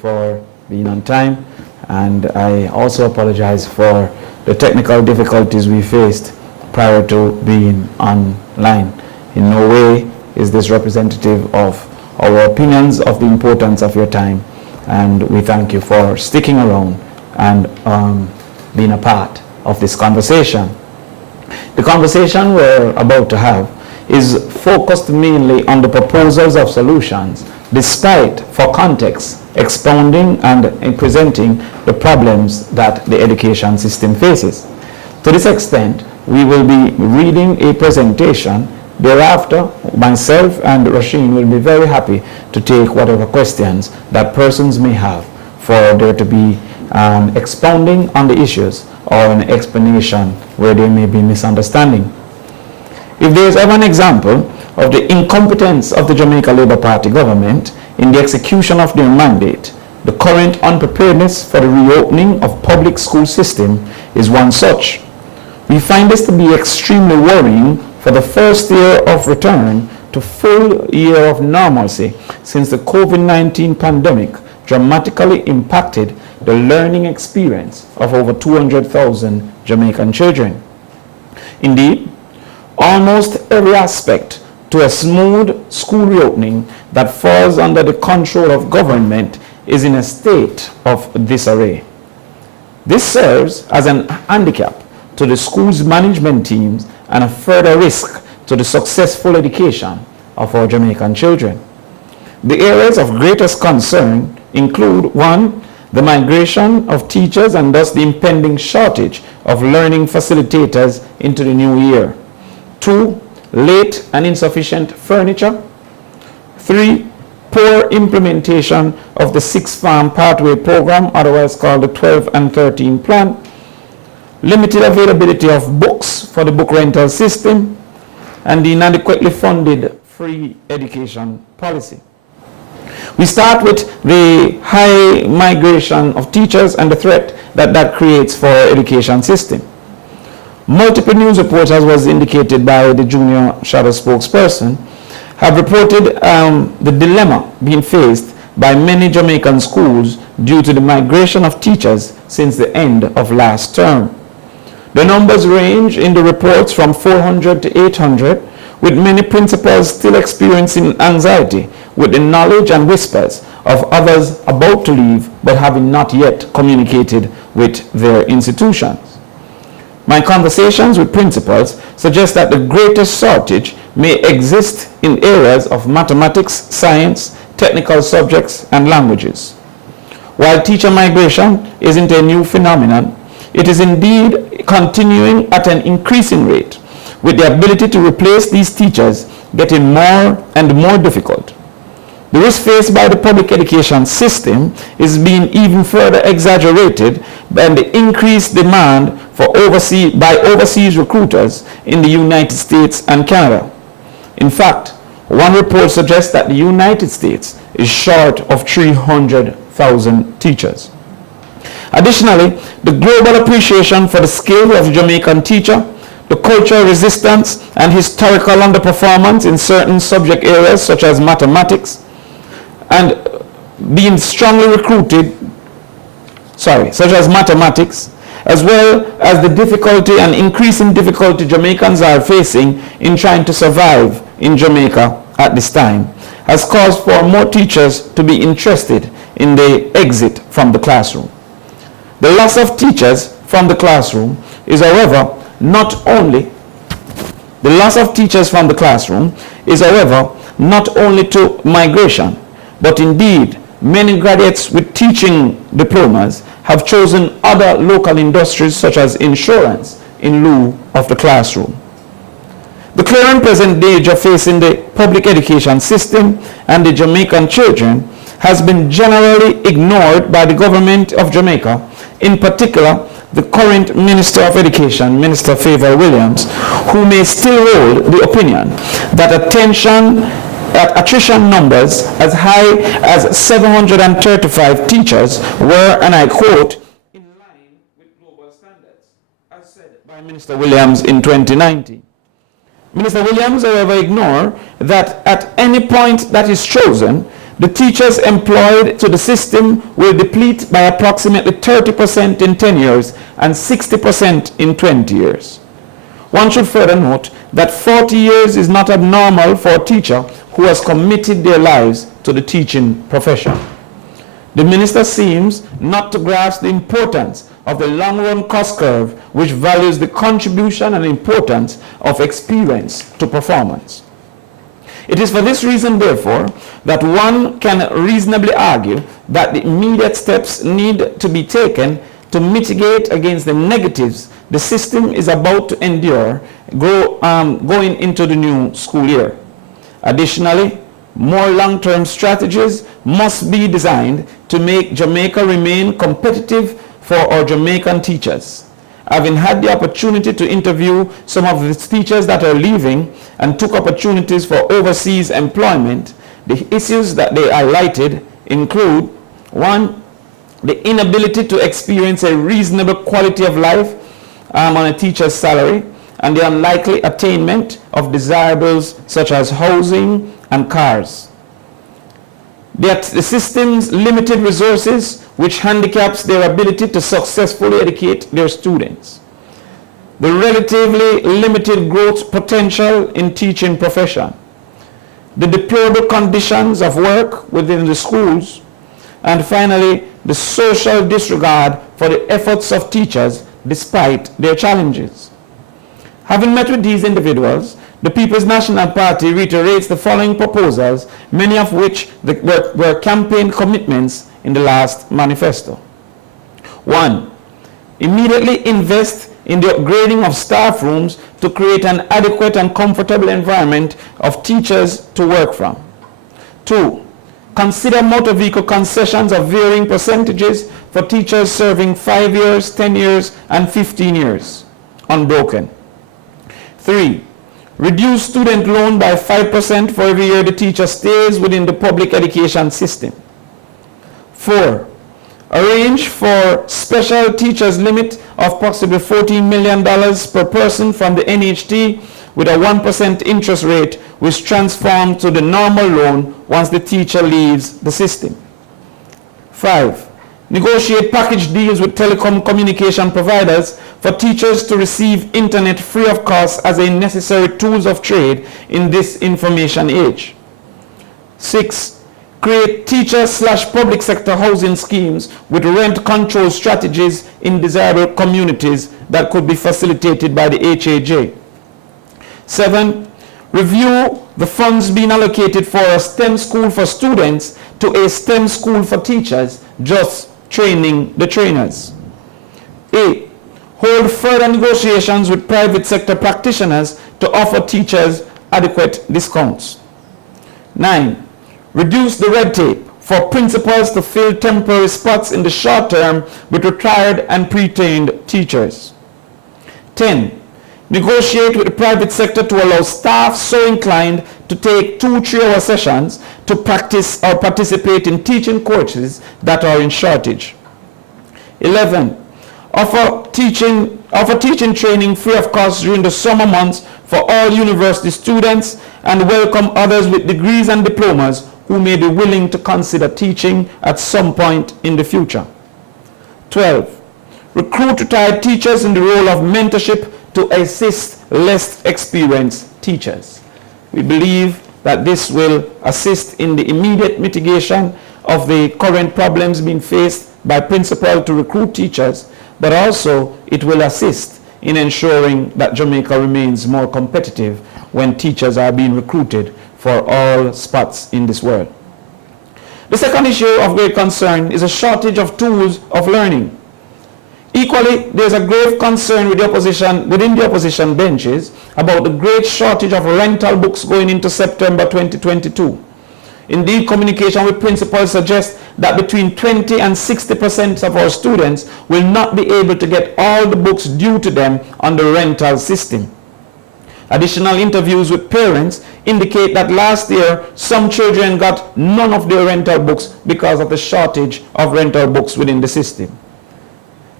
for being on time, and I also apologize for the technical difficulties we faced prior to being online. In no way is this representative of our opinions of the importance of your time, and we thank you for sticking around and being a part of this conversation. The conversation we're about to have is focused mainly on the proposals of solutions, despite, for context, expounding and presenting the problems that the education system faces. To this extent, we will be reading a presentation. Thereafter, myself and Rasheen will be very happy to take whatever questions that persons may have for there to be expounding on the issues or an explanation where there may be misunderstanding. If there is ever an example of the incompetence of the Jamaica Labour Party government in the execution of their mandate, the current unpreparedness for the reopening of public school system is one such. We find this to be extremely worrying for the first year of return to full year of normalcy since the COVID-19 pandemic dramatically impacted the learning experience of over 200,000 Jamaican children. Indeed, almost every aspect to a smooth school reopening that falls under the control of government is in a state of disarray. This serves as an handicap to the school's management teams and a further risk to the successful education of our Jamaican children. The areas of greatest concern include: 1, the migration of teachers and thus the impending shortage of learning facilitators into the new year; 2, late and insufficient furniture; 3, poor implementation of the 6th Farm Pathway Program, otherwise called the 12 and 13 plan; limited availability of books for the book rental system; and the inadequately funded free education policy. We start with the high migration of teachers and the threat that that creates for our education system. Multiple news reports, as was indicated by the junior shadow spokesperson, have reported the dilemma being faced by many Jamaican schools due to the migration of teachers since the end of last term. The numbers range in the reports from 400 to 800, with many principals still experiencing anxiety with the knowledge and whispers of others about to leave but having not yet communicated with their institutions. My conversations with principals suggest that the greatest shortage may exist in areas of mathematics, science, technical subjects, and languages. While teacher migration isn't a new phenomenon, it is indeed continuing at an increasing rate, with the ability to replace these teachers getting more and more difficult. The risk faced by the public education system is being even further exaggerated by the increased demand for overseas recruiters in the United States and Canada. In fact, one report suggests that the United States is short of 300,000 teachers. Additionally, the global appreciation for the skill of the Jamaican teacher, the cultural resistance and historical underperformance in certain subject areas such as mathematics, and being strongly recruited, such as mathematics, as well as the difficulty and increasing difficulty Jamaicans are facing in trying to survive in Jamaica at this time, has caused for more teachers to be interested in the exit from the classroom. The loss of teachers from the classroom is, however, not only to migration, but indeed many graduates with teaching diplomas have chosen other local industries such as insurance in lieu of the classroom. The clear and present danger facing the public education system and the Jamaican children has been generally ignored by the government of Jamaica, in particular the current Minister of Education, Minister Favour Williams, who may still hold the opinion that attrition numbers as high as 735 teachers were, and I quote, in line with global standards, as said by Minister Williams in 2019. Minister Williams, however, ignores that at any point that is chosen, The teachers employed to the system will deplete by approximately 30% in 10 years and 60% in 20 years. One should further note that 40 years is not abnormal for a teacher who has committed their lives to the teaching profession. The minister seems not to grasp the importance of the long-run cost curve, which values the contribution and importance of experience to performance. It is for this reason, therefore, that one can reasonably argue that the immediate steps need to be taken to mitigate against the negatives the system is about to endure going into the new school year. Additionally, more long-term strategies must be designed to make Jamaica remain competitive for our Jamaican teachers. Having had the opportunity to interview some of the teachers that are leaving and took opportunities for overseas employment, the issues that they highlighted include: 1, the inability to experience a reasonable quality of life on a teacher's salary, and the unlikely attainment of desirables such as housing and cars. The system's limited resources, which handicaps their ability to successfully educate their students. The relatively limited growth potential in teaching profession. The deplorable conditions of work within the schools. And finally, the social disregard for the efforts of teachers despite their challenges. Having met with these individuals, the People's National Party reiterates the following proposals, many of which were campaign commitments in the last manifesto. 1. Immediately invest in the upgrading of staff rooms to create an adequate and comfortable environment of teachers to work from. 2. Consider motor vehicle concessions of varying percentages for teachers serving 5 years, 10 years, and 15 years, unbroken. 3. Reduce student loan by 5% for every year the teacher stays within the public education system. 4. Arrange for special teachers limit of possibly $14 million per person from the NHT with a 1% interest rate, which transforms to the normal loan once the teacher leaves the system. 5. Negotiate package deals with telecom communication providers for teachers to receive internet free of cost as a necessary tools of trade in this information age. 6. Create teacher/public sector housing schemes with rent control strategies in desirable communities that could be facilitated by the HAJ. 7. Review the funds being allocated for a STEM school for students to a STEM school for teachers, just training the trainers. 8. Hold further negotiations with private sector practitioners to offer teachers adequate discounts. 9. Reduce the red tape for principals to fill temporary spots in the short term with retired and pre-trained teachers. 10. Negotiate with the private sector to allow staff so inclined to take 2 3-hour sessions to practice or participate in teaching courses that are in shortage. 11. Offer teaching training free of cost during the summer months for all university students, and welcome others with degrees and diplomas who may be willing to consider teaching at some point in the future. 12. Recruit retired teachers in the role of mentorship to assist less experienced teachers. We believe that this will assist in the immediate mitigation of the current problems being faced by principals to recruit teachers, but also it will assist in ensuring that Jamaica remains more competitive when teachers are being recruited for all spots in this world. The second issue of great concern is a shortage of tools of learning. Equally, there is a grave concern with within the opposition benches about the great shortage of rental books going into September 2022. Indeed, communication with principals suggests that between 20 and 60% of our students will not be able to get all the books due to them on the rental system. Additional interviews with parents indicate that last year some children got none of their rental books because of the shortage of rental books within the system.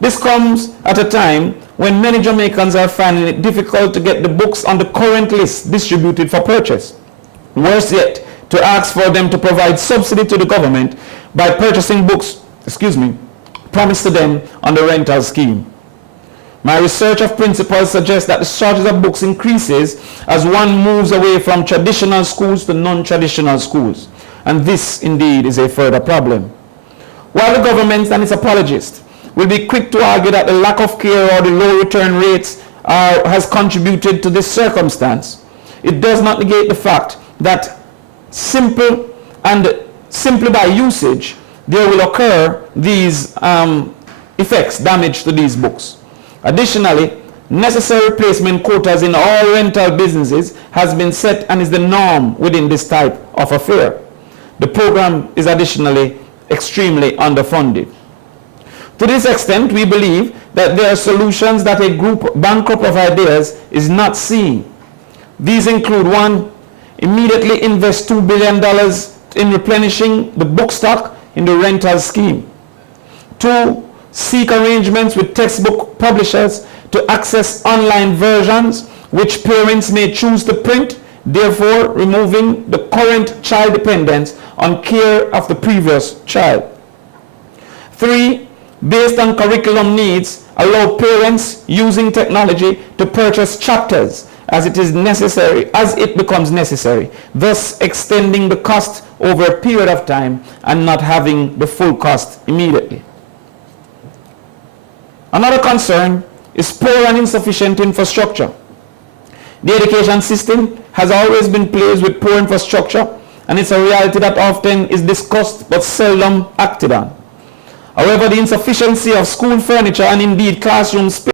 This comes at a time when many Jamaicans are finding it difficult to get the books on the current list distributed for purchase. Worse yet, to ask for them to provide subsidy to the government by purchasing books, promised to them on the rental scheme. My research of principles suggests that the shortage of books increases as one moves away from traditional schools to non-traditional schools. And this, indeed, is a further problem. While the government and its apologists will be quick to argue that the lack of care or the low return rates has contributed to this circumstance, it does not negate the fact that simply by usage, there will occur these effects, damage to these books. Additionally, necessary replacement quotas in all rental businesses has been set and is the norm within this type of affair. The program is additionally extremely underfunded. To this extent, we believe that there are solutions that a group bankrupt of ideas is not seeing. These include: 1, immediately invest $2 billion in replenishing the book stock in the rental scheme. 2, seek arrangements with textbook publishers to access online versions which parents may choose to print, therefore removing the current child dependence on care of the previous child. 3, based on curriculum needs, allow parents using technology to purchase chapters as it becomes necessary, thus extending the cost over a period of time and not having the full cost immediately. Another concern is poor and insufficient infrastructure. The education system has always been plagued with poor infrastructure, and it's a reality that often is discussed but seldom acted on. However, the insufficiency of school furniture and indeed classroom space